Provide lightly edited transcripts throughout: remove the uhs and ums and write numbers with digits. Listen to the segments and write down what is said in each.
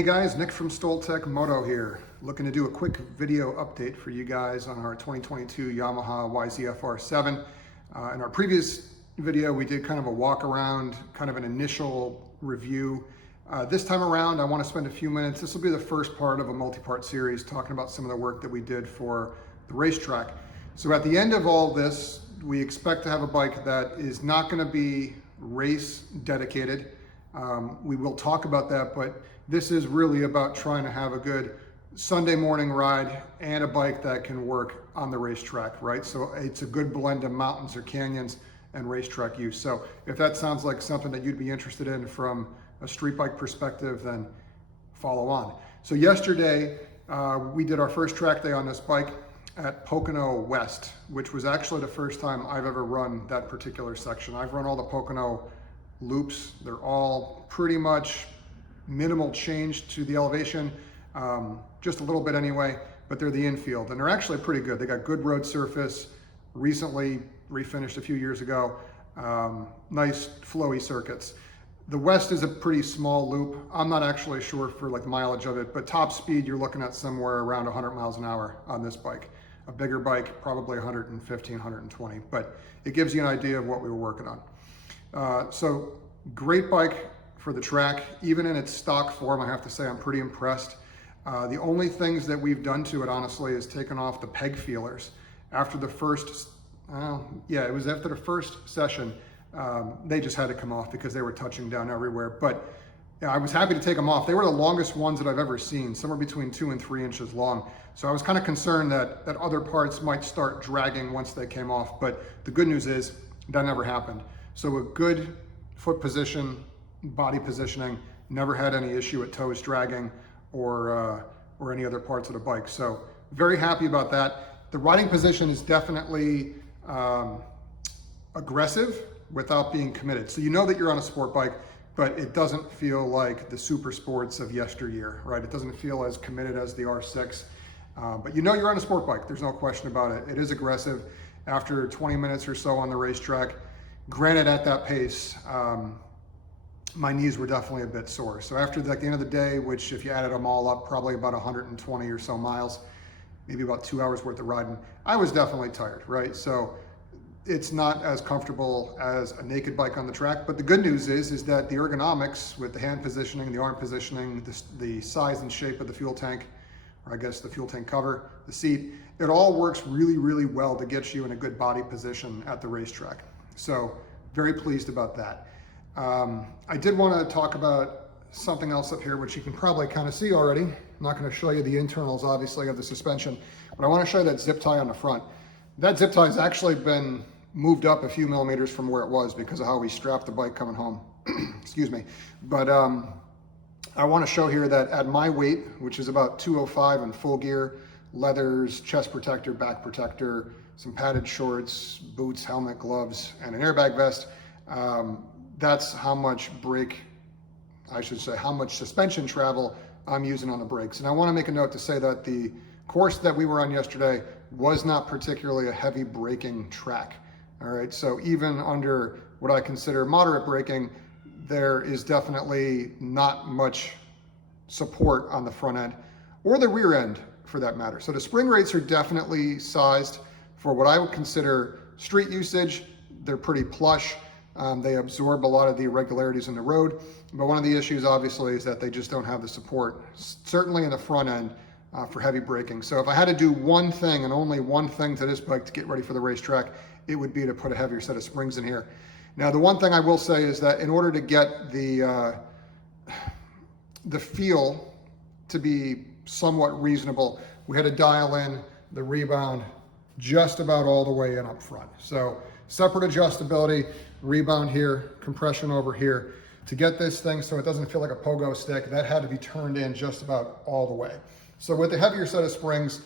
Hey guys, Nick from Stoltec Moto here. Looking to do a quick video update for you guys on our 2022 Yamaha YZF-R7. In our previous video, we did kind of a walk around, kind of an initial review. This time around, I want to spend a few minutes. This will be the first part of a multi-part series talking about some of the work that we did for the racetrack. So at the end of all this, we expect to have a bike that is not going to be race dedicated. We will talk about that, but this is really about trying to have a good Sunday morning ride and a bike that can work on the racetrack, right? So it's a good blend of mountains or canyons and racetrack use. So if that sounds like something that you'd be interested in from a street bike perspective, then follow on. So yesterday, we did our first track day on this bike at Pocono West, which was actually the first time I've ever run that particular section. I've run all the Pocono loops. They're all pretty much minimal change to the elevation, just a little bit anyway, but they're the infield and they're actually pretty good. They got good road surface, recently refinished a few years ago, nice flowy circuits. The West is a pretty small loop. I'm not actually sure for like mileage of it, but top speed, you're looking at somewhere around 100 miles an hour on this bike. A bigger bike, probably 115, 120, but it gives you an idea of what we were working on. So great bike for the track, even in its stock form. I have to say I'm pretty impressed. The only things that we've done to it, honestly, is taken off the peg feelers. After the first, it was after the first session, they just had to come off because they were touching down everywhere. But yeah, I was happy to take them off. They were the longest ones that I've ever seen, somewhere between 2 and 3 inches long. So I was kind of concerned that other parts might start dragging once they came off. But the good news is that never happened. So a good foot position, body positioning, never had any issue with toes dragging or any other parts of the bike. So very happy about that. The riding position is definitely aggressive without being committed. So you know that you're on a sport bike, but it doesn't feel like the super sports of yesteryear, right? It doesn't feel as committed as the R6, but you know you're on a sport bike. There's no question about it. It is aggressive. After 20 minutes or so on the racetrack, granted at that pace, my knees were definitely a bit sore. So after the end of the day, which if you added them all up, probably about 120 or so miles, maybe about 2 hours worth of riding, I was definitely tired, right? So it's not as comfortable as a naked bike on the track, but the good news is that the ergonomics with the hand positioning, the arm positioning, the size and shape of the fuel tank, or I guess the fuel tank cover, the seat, it all works really, really well to get you in a good body position at the racetrack. So very pleased about that. I did want to talk about something else up here, which you can probably kind of see already. I'm not going to show you the internals, obviously, of the suspension, but I want to show you that zip tie on the front. That zip tie has actually been moved up a few millimeters from where it was because of how we strapped the bike coming home. Excuse me. But I want to show here that at my weight, which is about 205 in full gear, leathers, chest protector, back protector, some padded shorts, boots, helmet, gloves, and an airbag vest, that's how much how much suspension travel I'm using on the brakes. And I want to make a note to say that the course that we were on yesterday was not particularly a heavy braking track. All right, so even under what I consider moderate braking, there is definitely not much support on the front end or the rear end for that matter. So the spring rates are definitely sized for what I would consider street usage. They're pretty plush. They absorb a lot of the irregularities in the road. But one of the issues obviously is that they just don't have the support, certainly in the front end, for heavy braking. So if I had to do one thing and only one thing to this bike to get ready for the racetrack, it would be to put a heavier set of springs in here. Now, the one thing I will say is that in order to get the feel to be somewhat reasonable, we had to dial in the rebound just about all the way in up front. So separate adjustability, rebound here, compression over here. To get this thing so it doesn't feel like a pogo stick, that had to be turned in just about all the way. So with a heavier set of springs,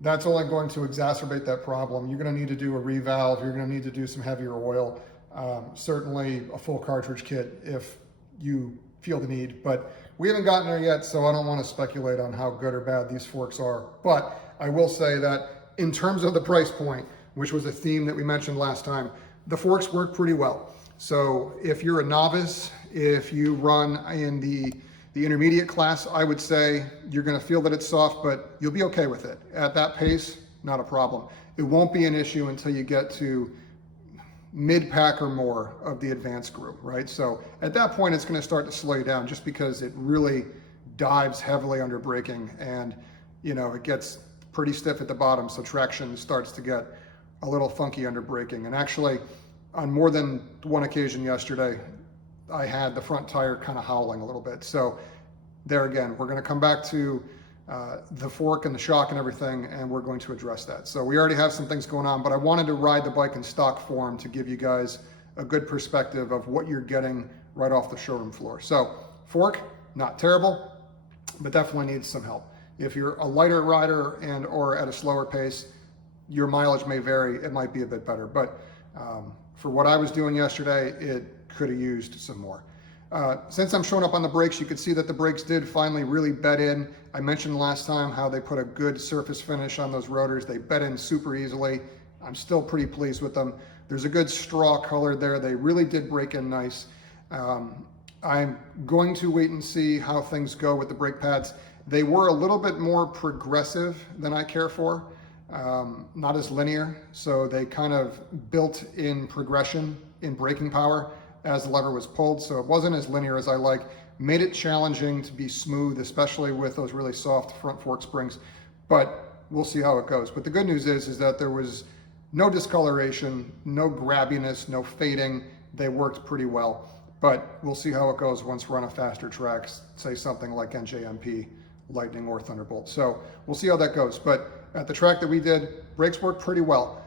that's only going to exacerbate that problem. You're going to need to do a revalve. You're going to need to do some heavier oil. Certainly a full cartridge kit if you feel the need, but we haven't gotten there yet, so I don't want to speculate on how good or bad these forks are. But I will say that in terms of the price point, which was a theme that we mentioned last time, the forks work pretty well. So if you're a novice, if you run in the The intermediate class, I would say you're gonna feel that it's soft, but you'll be okay with it. At that pace, not a problem. It won't be an issue until you get to mid-pack or more of the advanced group, right? So at that point, it's gonna start to slow you down just because it really dives heavily under braking, and it gets pretty stiff at the bottom, so traction starts to get a little funky under braking. And actually, on more than one occasion yesterday, I had the front tire kind of howling a little bit. So there again, we're gonna come back to the fork and the shock and everything, and we're going to address that. So we already have some things going on, but I wanted to ride the bike in stock form to give you guys a good perspective of what you're getting right off the showroom floor. So fork, not terrible, but definitely needs some help. If you're a lighter rider and or at a slower pace, your mileage may vary. It might be a bit better, but for what I was doing yesterday, it could have used some more. Since I'm showing up on the brakes, you can see that the brakes did finally really bed in. I mentioned last time how they put a good surface finish on those rotors. They bed in super easily. I'm still pretty pleased with them. There's a good straw color there. They really did break in nice. I'm going to wait and see how things go with the brake pads. They were a little bit more progressive than I care for, not as linear. So they kind of built in progression in braking power as the lever was pulled. So it wasn't as linear as I like. Made it challenging to be smooth, especially with those really soft front fork springs, but we'll see how it goes. But the good news is that there was no discoloration, no grabbiness, no fading. They worked pretty well, but we'll see how it goes once we're on a faster track, say something like NJMP, Lightning, or Thunderbolt. So we'll see how that goes. But at the track that we did, brakes worked pretty well.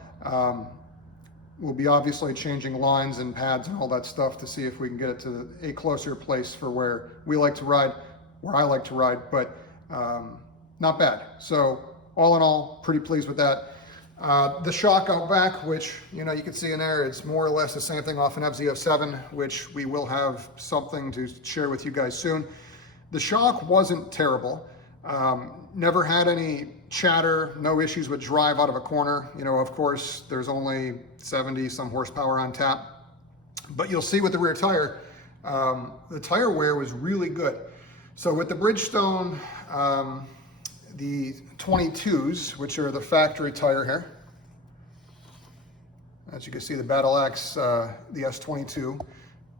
We'll be obviously changing lines and pads and all that stuff to see if we can get it to a closer place for where we like to ride, where I like to ride, but not bad. So all in all, pretty pleased with that. The shock out back, which you can see in there, it's more or less the same thing off an YZF-R7, which we will have something to share with you guys soon. The shock wasn't terrible. Never had any chatter, no issues with drive out of a corner. Of course, there's only 70 some horsepower on tap, but you'll see with the rear tire, the tire wear was really good. So with the Bridgestone, the 22s, which are the factory tire here, as you can see, the Battle Axe, the S22,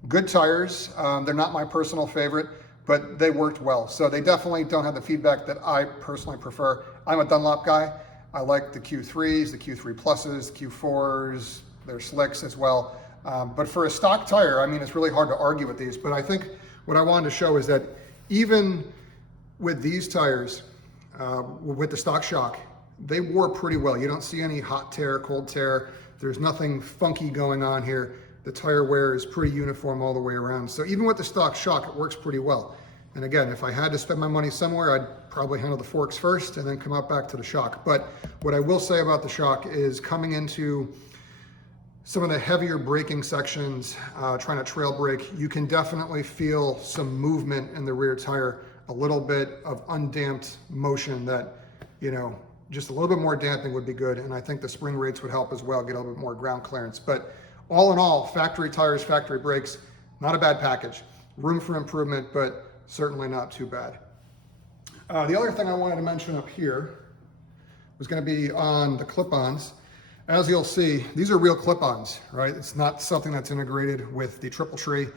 good tires. They're not my personal favorite, but they worked well. So they definitely don't have the feedback that I personally prefer. I'm a Dunlop guy. I like the Q3s, the Q3 Pluses, the Q4s, they're slicks as well. But for a stock tire, it's really hard to argue with these, but I think what I wanted to show is that even with these tires, with the stock shock, they wore pretty well. You don't see any hot tear, cold tear. There's nothing funky going on here. The tire wear is pretty uniform all the way around. So even with the stock shock, it works pretty well. And again, if I had to spend my money somewhere, I'd probably handle the forks first and then come out back to the shock. But what I will say about the shock is coming into some of the heavier braking sections, trying to trail brake, you can definitely feel some movement in the rear tire, a little bit of undamped motion that, just a little bit more damping would be good. And I think the spring rates would help as well, get a little bit more ground clearance. But all in all, factory tires, factory brakes, not a bad package. Room for improvement, but certainly not too bad. The other thing I wanted to mention up here was going to be on the clip-ons. As you'll see, these are real clip-ons, right? It's not something that's integrated with the triple tree.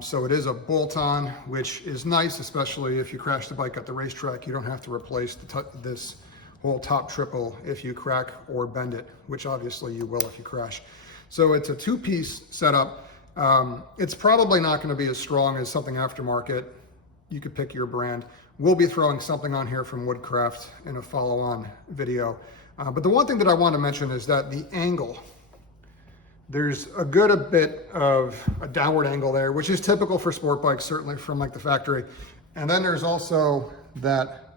So it is a bolt-on, which is nice, especially if you crash the bike at the racetrack. You don't have to replace this whole top triple if you crack or bend it, which obviously you will if you crash. So it's a two-piece setup. It's probably not going to be as strong as something aftermarket. You could pick your brand. We'll be throwing something on here from Woodcraft in a follow-on video. But the one thing that I want to mention is that the angle, there's a bit of a downward angle there, which is typical for sport bikes, certainly from like the factory. And then there's also that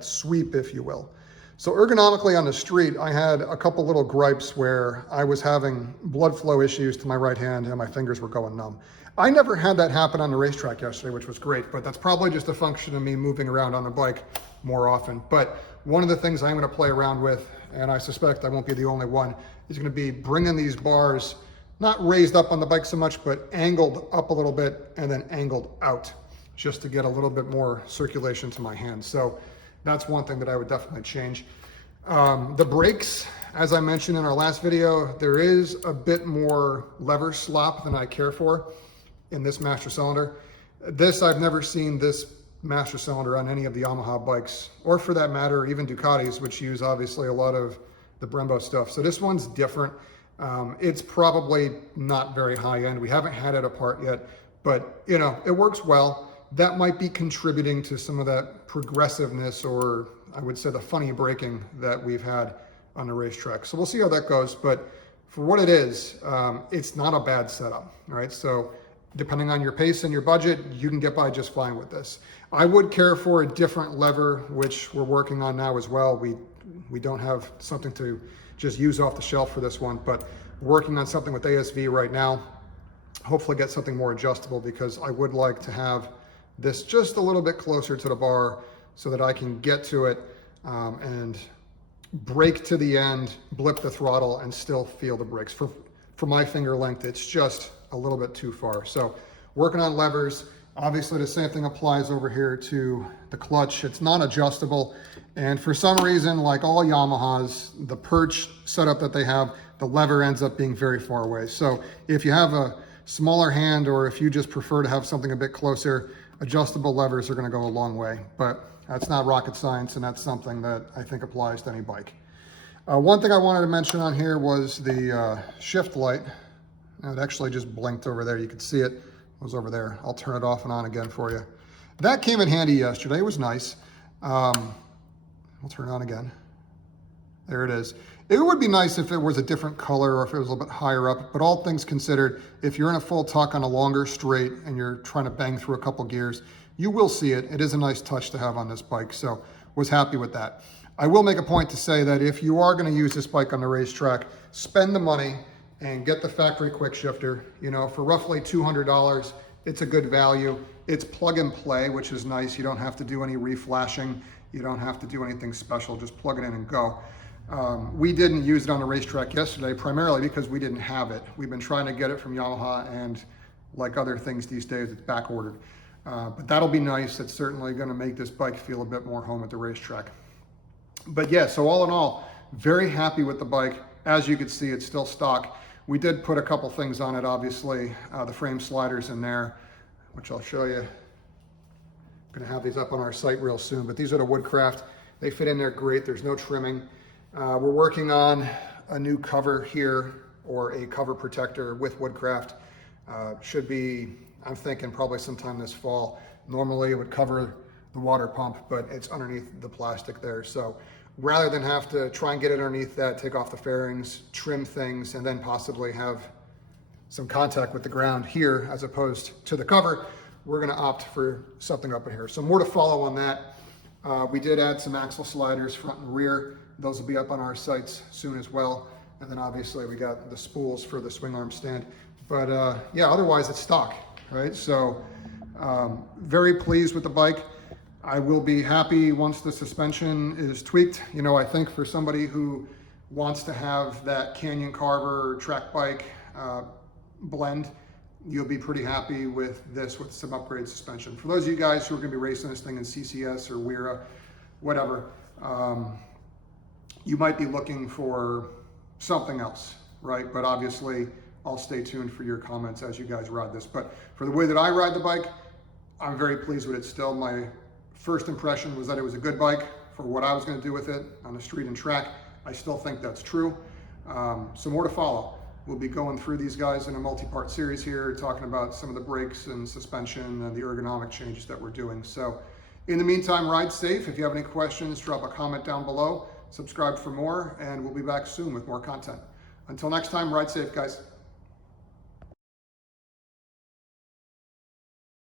sweep, if you will. So ergonomically on the street, I had a couple little gripes where I was having blood flow issues to my right hand and my fingers were going numb. I never had that happen on the racetrack yesterday, which was great, but that's probably just a function of me moving around on the bike more often. But one of the things I'm going to play around with, and I suspect I won't be the only one, is going to be bringing these bars, not raised up on the bike so much, but angled up a little bit and then angled out. just to get a little bit more circulation to my hands. So that's one thing that I would definitely change. The brakes, as I mentioned in our last video, there is a bit more lever slop than I care for in this master cylinder. I've never seen this master cylinder on any of the Yamaha bikes, or for that matter, even Ducatis, which use obviously a lot of the Brembo stuff. So this one's different. It's probably not very high end. We haven't had it apart yet, but you know, it works well. That might be contributing to some of that progressiveness, or I would say the funny braking that we've had on the racetrack. So we'll see how that goes, but for what it is, it's not a bad setup, right? So depending on your pace and your budget, you can get by just fine with this. I would care for a different lever, which we're working on now as well. We don't have something to just use off the shelf for this one, but we're working on something with ASV right now. Hopefully get something more adjustable, because I would like to have this just a little bit closer to the bar so that I can get to it and brake to the end, blip the throttle, and still feel the brakes. For my finger length, it's just a little bit too far. So working on levers. Obviously the same thing applies over here to the clutch. It's not adjustable. And for some reason, like all Yamahas, the perch setup that they have, the lever ends up being very far away. So if you have a smaller hand, or if you just prefer to have something a bit closer, adjustable levers are gonna go a long way. But that's not rocket science, and that's something that I think applies to any bike. One thing I wanted to mention on here was the shift light. It actually just blinked over there. You could see it. It was over there. I'll turn it off and on again for you. That came in handy yesterday. It was nice. I'll turn it on again. There it is. It would be nice if it was a different color, or if it was a little bit higher up, but all things considered, if you're in a full tuck on a longer straight and you're trying to bang through a couple gears, you will see it. It is a nice touch to have on this bike, so was happy with that. I will make a point to say that if you are going to use this bike on the racetrack, spend the money and get the factory quick shifter. You know, for roughly $200, it's a good value. It's plug and play, which is nice. You don't have to do any reflashing. You don't have to do anything special. Just plug it in and go. We didn't use it on the racetrack yesterday, primarily because we didn't have it. We've been trying to get it from Yamaha, and like other things these days, it's back ordered. But that'll be nice. It's certainly going to make this bike feel a bit more home at the racetrack. But yeah, so all in all, very happy with the bike. As you can see, it's still stock. We did put a couple things on it, obviously. The frame sliders in there, which I'll show you. I'm going to have these up on our site real soon, but these are the Woodcraft. They fit in there great. There's no trimming. We're working on a new cover here, or a cover protector with Woodcraft. Should be, I'm thinking, probably sometime this fall. Normally it would cover the water pump, but it's underneath the plastic there. So rather than have to try and get it underneath that, take off the fairings, trim things, and then possibly have some contact with the ground here as opposed to the cover, we're gonna opt for something up in here. So more to follow on that. We did add some axle sliders front and rear. Those will be up on our sites soon as well. And then obviously we got the spools for the swing arm stand. But yeah, otherwise it's stock, right? So very pleased with the bike. I will be happy once the suspension is tweaked. You know, I think for somebody who wants to have that Canyon Carver track bike blend, you'll be pretty happy with this with some upgraded suspension. For those of you guys who are going to be racing this thing in CCS or Wera, whatever, you might be looking for something else, right? But obviously, I'll stay tuned for your comments as you guys ride this. But for the way that I ride the bike, I'm very pleased with it still. My first impression was that it was a good bike for what I was going to do with it on the street and track. I still think that's true. So more to follow. We'll be going through these guys in a multi-part series here, talking about some of the brakes and suspension and the ergonomic changes that we're doing. So in the meantime, ride safe. If you have any questions, drop a comment down below, subscribe for more, and we'll be back soon with more content. Until next time, ride safe, guys.